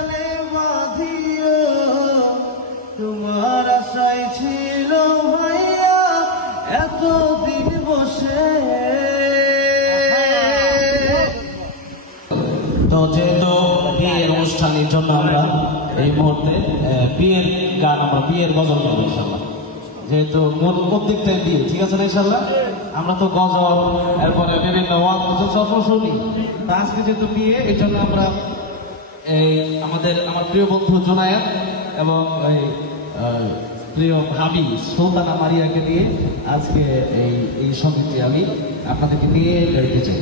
জালে বাঁধিও তোমার আশায় ছিল ভাইয়া এতদিন বসে। তো যেহেতু বিয়ের অনুষ্ঠানের জন্য আমরা এই মুহূর্তে বিয়ের গান, আমরা বিয়ের গজল গাবো ইনশাল্লাহ, যেহেতু কোন দিক থেকে বিয়ে, ঠিক আছে না ইনশাল্লাহ? আমরা তো গজল এরপরে বিভিন্ন সব শুনি, আজকে যেহেতু বিয়ে এই জন্য আমরা আমার প্রিয় বন্ধু জোনায়েত এবং প্রিয় ভাবি সুলতানা মারিয়াকে নিয়ে আজকে এই সঙ্গীতটি আমি আপনাদেরকে নিয়ে গাইতে চাই।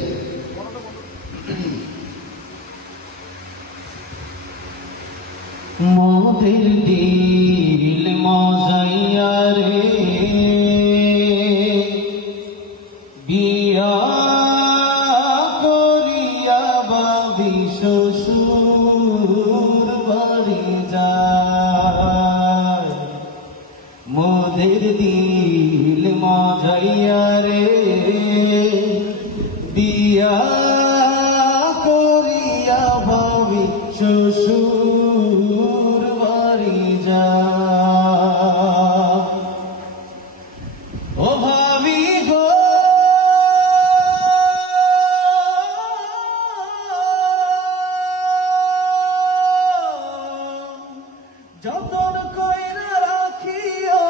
মোদের দিল মজাইয়া রে বিয়া করিয়া বাবি শ্বশুর বাড়ি যায়। মোদের দিল মজাইয়া রে বিয়া করিয়া বাবি শ্বশুর বাড়ি যায়। ও ভাবি গো যতন কইরা রাখিও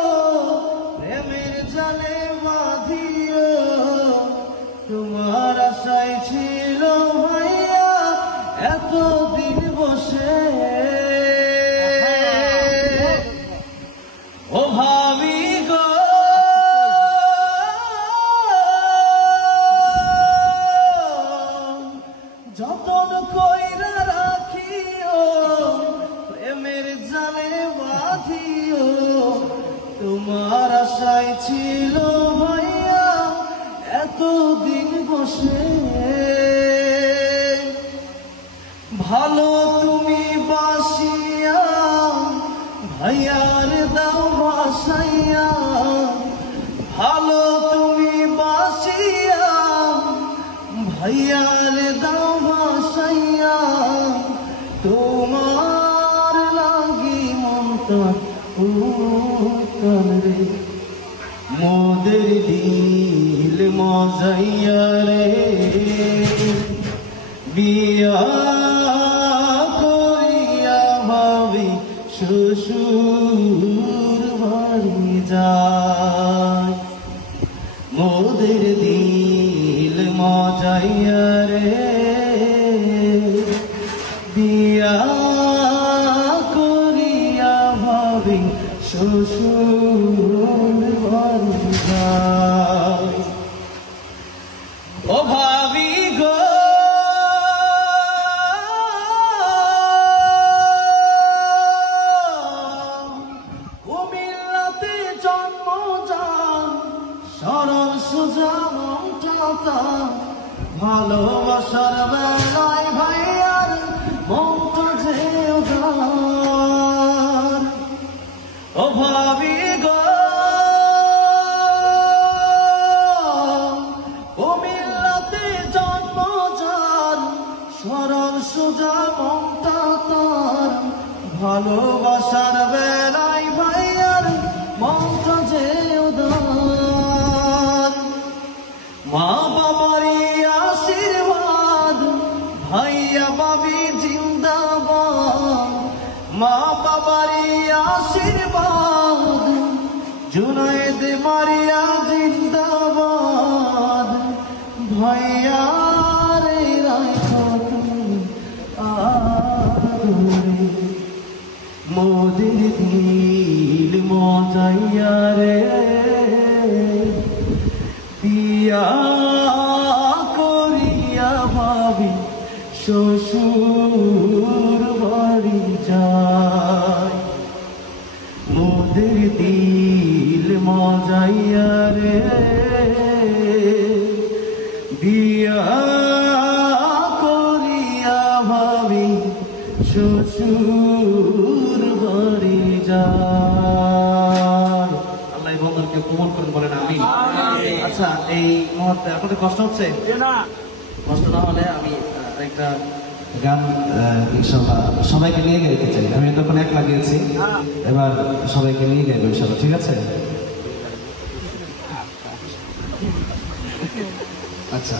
প্রেমের জালে বাঁধিও তোমার আশায় ছিল ভাইয়া এতদিন বসে। ও ভাবি গো যতন কইরা রাখিও প্রেমের জালে বাঁধিও তোমার আশায় ছিল ভাইয়া এতদিন বসে। ভালো তুমি বাসিয়া ভাইয়ার দাও বাসাইয়া, ভালো তুমি বাসিয়া ভাইয়ার দাও বাসাইয়া, তোমার লাগি মনটা রে মোদের দিল মজাইয়া রে বিয়া করিয়া ভাবি শ্বশুর বাড়ি যায়। মোদের দিল মজাইয়া রে বিয়া করিয়া ভাবি শ্বশুর বাড়ি যায়। ও ভাবি গো কুমিল্লাতে জন্মজান সরল সোজা মনটা ভালোবাসার বেলায় ভাইয়ার মনটা যে উদার। ও ভাবি গো কুমিল্লাতে জন্মজান সরল সোজা মনটা তার ভালোবাসার বেলায় ভাইয়ার মনটা যে উদার। মা বাবারই আশীর্বাদ ভাইয়া বাবি জিন্দাবাদ, মা বাবারই আশীর্বাদ জুনায়েদ মারিয়া জিন্দাবাদ। ভাইয়া রে রাখো তুমি আদরে মোদের দিল মজাইয়া রে বিয়া করিয়া ভাবি শ্বশুর বাড়ি যায়। মোদের দিল মজাইয়া রে বিয়া করিয়া ভাবি শ্বশুর বাড়ি যায়। আল্লাহ বন্ধুকে কবুল করেন, বলেন আমিন। আচ্ছা, এই মুহূর্তে আপনাদের কষ্ট হচ্ছে? কষ্ট না হলে আমি একটা গান ইনশাল্লাহ সবাইকে নিয়ে গাইতে চাই। আমি তখন একলা গিয়েছি, এবার সবাইকে নিয়ে গাইবো ইনশাল্লাহ, ঠিক আছে? আচ্ছা।